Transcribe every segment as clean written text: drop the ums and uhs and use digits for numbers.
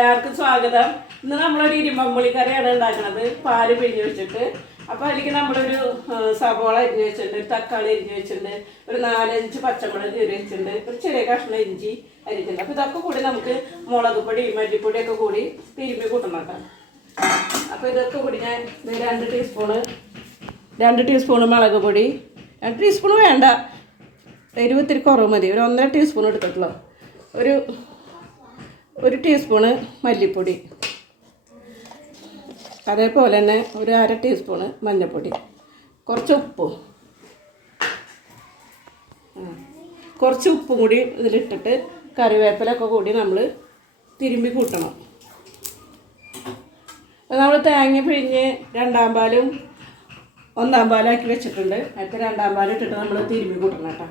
എല്ലാവർക്കും സ്വാഗതം. ഇന്ന് നമ്മളൊരു ഇരുമ്പമ്പുളി കറിയാണ് ഉണ്ടാക്കുന്നത്. പാല് പിഴിഞ്ഞ് വെച്ചിട്ട്. അപ്പോൾ അതിലേക്ക് നമ്മളൊരു സവോള അരിഞ്ഞ് വെച്ചിട്ടുണ്ട്, തക്കാളി അരിഞ്ഞ് വെച്ചിട്ടുണ്ട്, ഒരു 4-5 പച്ചമുളക് കീറി വെച്ചിട്ടുണ്ട്, ഒരു ചെറിയ കഷ്ണം ഇഞ്ചി അരിഞ്ഞിട്ടുണ്ട്. അപ്പോൾ ഇതൊക്കെ കൂടി നമുക്ക് മുളക് പൊടി മല്ലിപ്പൊടിയൊക്കെ കൂടി തിരുമ്പി കൂട്ടണം കേട്ടോ. അപ്പോൾ ഇതൊക്കെ കൂടി ഞാൻ 2 ടീസ്പൂണ് മുളക് പൊടി, 2 ടീസ്പൂൺ വേണ്ട, എരിവ് ഇത്തിരി കുറവ് മതി, ഒരു 1.5 ടീസ്പൂൺ എടുത്തിട്ടുള്ളൂ, ഒരു ടീസ്പൂണ് മല്ലിപ്പൊടി, അതേപോലെ തന്നെ ഒരു 1/2 ടീസ്പൂണ് മഞ്ഞൾപ്പൊടി, കുറച്ച് ഉപ്പും കൂടി ഇതിലിട്ടിട്ട് കറിവേപ്പിലൊക്കെ കൂടി നമ്മൾ തിരുമ്പി കൂട്ടണം. അപ്പോൾ നമ്മൾ തേങ്ങ പിഴിഞ്ഞ് 2-ാം പാലും 1-ാം പാലാക്കി വെച്ചിട്ടുണ്ട്. അതിൽ 2-ാം പാലിട്ടിട്ട് നമ്മൾ തിരുമ്പി കൂട്ടണം കേട്ടോ.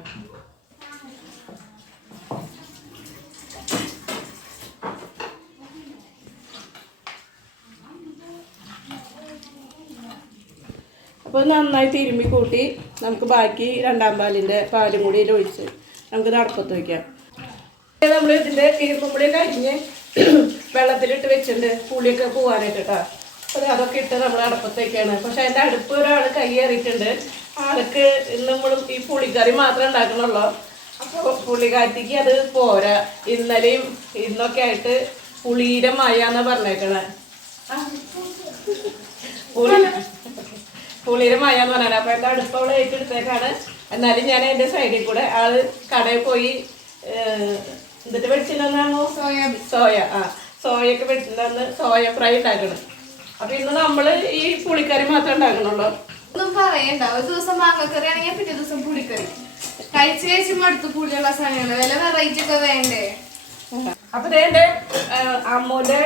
അപ്പോൾ നന്നായി തിരുമ്മി കൂട്ടി നമുക്ക് ബാക്കി 2-ാം പാലിൻ്റെ പാലും കൂടി ഒഴിച്ച് നമുക്ക് അടുപ്പത്ത് വയ്ക്കാം. നമ്മൾ ഇതിൻ്റെ ഇരുമ്പുളിയൊക്കെ അരിഞ്ഞ് വെള്ളത്തിലിട്ട് വെച്ചിട്ടുണ്ട് പുളിയൊക്കെ പോകാനായിട്ട് കേട്ടോ. അപ്പോൾ അതൊക്കെ ഇട്ട് നമ്മൾ അടുപ്പത്ത് വയ്ക്കുകയാണ്. പക്ഷേ അതിൻ്റെ അടുപ്പ് ഒരാൾ കയ്യേറിയിട്ടുണ്ട്. ആൾക്ക് നമ്മളും ഈ പുളിക്കറി മാത്രമേ ഉണ്ടാക്കണുള്ളൂ. അപ്പോൾ പുളിക്കാറ്റിക്ക് അത് പോരാ. ഇന്നലെയും ഇന്നൊക്കെ ആയിട്ട് പുളിയുടെ മയാന്ന് പറഞ്ഞേക്കണേ. പുളിയുടെ മയാന്ന് പറഞ്ഞാൽ അപ്പോൾ എൻ്റെ അടുപ്പ് അവൾ ഏറ്റെടുത്തേക്കാണ്. എന്നാലും ഞാൻ എൻ്റെ സൈഡിൽ കൂടെ ആൾ കടയിൽ പോയി എന്നിട്ട് വെച്ചിട്ടുണ്ടെന്നാണോ സോയൊക്കെ വെച്ചിട്ടുണ്ടെന്ന് സോയ ഫ്രൈ ഉണ്ടാക്കണം. അപ്പോൾ ഇന്ന് നമ്മൾ ഈ പുളിക്കറി മാത്രമേ ഉണ്ടാക്കണുള്ളൂ. ഒന്നും പറയണ്ട, ഒരു ദിവസം മാങ്ങക്കറി ആണെങ്കിൽ പിറ്റേ ദിവസം പുളിക്കറി കഴിച്ച് മടുത്ത് പുളിയുള്ള സാധനങ്ങൾ വില വെറൈറ്റി ഒക്കെ വേണ്ടേ. അപ്പോൾ ഇതേ അമ്മൂൻ്റെ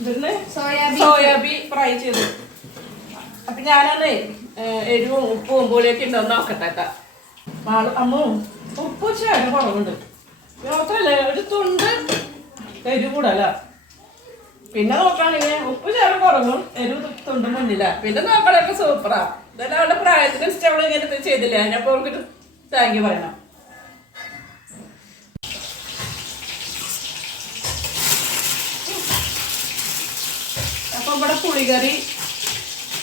ഇതിന് സോയാബീൻ ഫ്രൈ ചെയ്തു. അപ്പം ഞാനത് എരിവും ഉപ്പും പുളിയൊക്കെ ഉണ്ടോന്ന് നോക്കട്ടെ കേട്ടോ. അമ്മ ഉപ്പ് ചേട്ടൻ കുറവുണ്ട്, മാത്രമല്ല ഒരു തുണ്ട് എരിവ് കൂടല്ല. പിന്നെ നോക്കുകയാണെങ്കിൽ ഉപ്പ് ചേട്ടൻ കുറവും എരിവ് തുണ്ട് മുന്നില്ല. പിന്നെ നോക്കണൊക്കെ സൂപ്പറാ. ഇതെല്ലാം അവളുടെ പ്രായത്തിനനുസരിച്ച് അവൾ ഇങ്ങനത്തെ ചെയ്തില്ല. അതിനപ്പോൾ അവൾക്ക് താങ്ക് യു പറയണം. അപ്പം ഇവിടെ പുളിക്കറി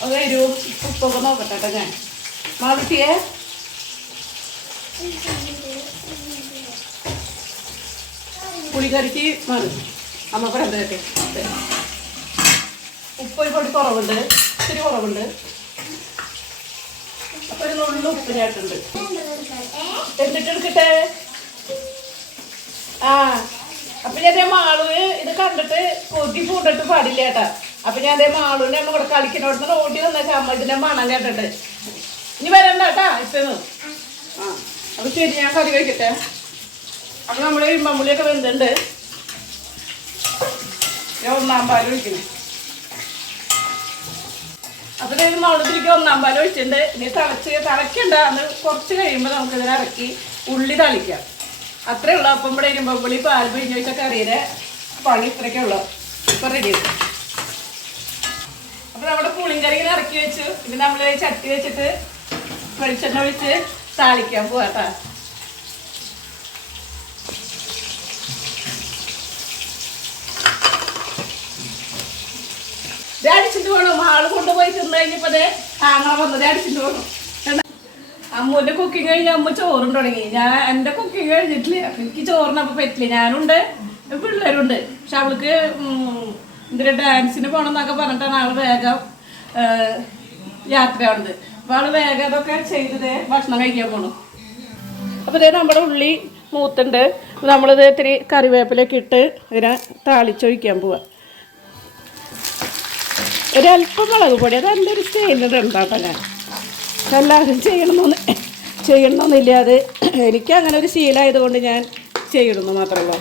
അത് എരിവും ഉപ്പൊക്കെ നോക്കട്ടെ കേട്ടോ. ഞാൻ മാവിട്ടിയേ പുളിക്കറിക്ക് മതി അമ്മ പറഞ്ഞതൊക്കെ ഉപ്പ് പൊടി കുറവുണ്ട്, ഇത്തിരി കുറവുണ്ട്. അപ്പൊ ഒരു നുള്ളു ഉപ്പ് ചേട്ടുണ്ട്. എന്നിട്ട് എടുക്കട്ടെ. അപ്പൊ ഞാൻ മാളുവിന് ഇത് കണ്ടിട്ട് കൊതി പൂണ്ടിട്ട് പാടില്ല കേട്ടാ. അപ്പൊ ഞാൻ അതേ മാളുവിന്റെ അമ്മ ഇവിടെ കളിക്കണോടത്ത് ഓടി വന്നേക്കാം. അമ്മ ഇതിന്റെ മണം കേട്ടിട്ട് ഇനി വരണ്ട കേട്ടാ ഇപ്പൊന്ന്. അപ്പൊ ശരി, ഞാൻ കറി കഴിക്കട്ടെ. അപ്പൊ നമ്മള് ഇരുമ്പുളിയൊക്കെ വെന്തുണ്ട്. ഞാൻ 1-ാം പാൽ ഒഴിക്കുന്നു. അപ്പൊ ഇത് മൗളത്തിലേക്ക് 1-ാം പാൽ ഒഴിച്ചിട്ടുണ്ട്. ഇനി തിളക്കണ്ട, അന്ന് കുറച്ച് കഴിയുമ്പോൾ നമുക്ക് ഇതിനെ ഇറക്കി ഉള്ളി തളിക്കാം. അത്രേ ഉള്ളൂ. അപ്പം ഇവിടെ ഇരുമ്പുളി പാൽ പിഴിഞ്ഞ് വെച്ച കറിയുടെ പണി ഇത്രയൊക്കെ ഉള്ളു. ഇപ്പൊ റെഡി ആക്കും. അപ്പൊ നമ്മുടെ പുളിങ്കറി ഇങ്ങനെ ഇറക്കി വെച്ചു. ഇത് നമ്മള് ചട്ടി വെച്ചിട്ട് വെളിച്ചെണ്ണ ഒഴിച്ച് താളിക്കാൻ പോവാട്ടാ. ഇത് അടിച്ചിട്ട് വേണം. ആള് കൊണ്ടുപോയി തിന്നു കഴിഞ്ഞപ്പോ താങ്കളെ വന്നത് അടിച്ചിട്ട് വേണം. അമ്മൂന്റെ കുക്കിങ് കഴിഞ്ഞ് അമ്മ ചോറും തുടങ്ങി. ഞാൻ എൻ്റെ കുക്കിങ് കഴിഞ്ഞിട്ടില്ല. എനിക്ക് ചോറിനപ്പോ പറ്റില്ല. ഞാനുണ്ട്, പിള്ളേരുണ്ട്. പക്ഷെ അവൾക്ക് ഇതിന്റെ ഡാൻസിന് പോകണം എന്നൊക്കെ പറഞ്ഞിട്ടാണ് ആള് വേഗം യാത്രയാവുന്നത്. അപ്പൊ ആള് വേഗം അതൊക്കെ ചെയ്തത് ഭക്ഷണം കഴിക്കാൻ പോണു. അപ്പൊ ഇതേ നമ്മുടെ ഉള്ളി മൂത്തുണ്ട്. നമ്മളിത് ഇത്തിരി കറിവേപ്പിലൊക്കെ ഇട്ട് ഇതിനെ താളിച്ചൊഴിക്കാൻ പോവാ. ഒരല്പം മുളക് പൊടി, അത് എൻ്റെ ഒരു സ്റ്റൈലിൻ്റെ ഉണ്ടാട്ടോ. ഞാൻ എല്ലാവരും ചെയ്യണമെന്നില്ല. അത് എനിക്ക് അങ്ങനെ ഒരു ശീലമായതുകൊണ്ട് ഞാൻ ചെയ്യണമെന്ന് മാത്രമല്ല.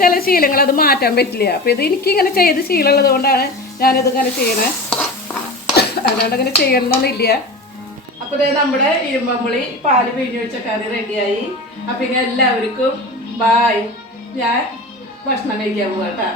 ചില ശീലങ്ങൾ അത് മാറ്റാൻ പറ്റില്ല. അപ്പം ഇത് എനിക്കിങ്ങനെ ചെയ്ത് ശീലമുള്ളത് കൊണ്ടാണ് ഞാനിത് ഇങ്ങനെ ചെയ്യണേ. അതുകൊണ്ട് ഇങ്ങനെ ചെയ്യണമെന്നില്ല. അപ്പോൾ ഇതേ നമ്മുടെ ഇരുമ്പുളി പാല് പിഴിഞ്ഞ് വെച്ച കറി റെഡിയായി. അപ്പം ഇനി എല്ലാവർക്കും ബായ്. ഞാൻ ഭക്ഷണം കഴിക്കാൻ പോകാം കേട്ടോ.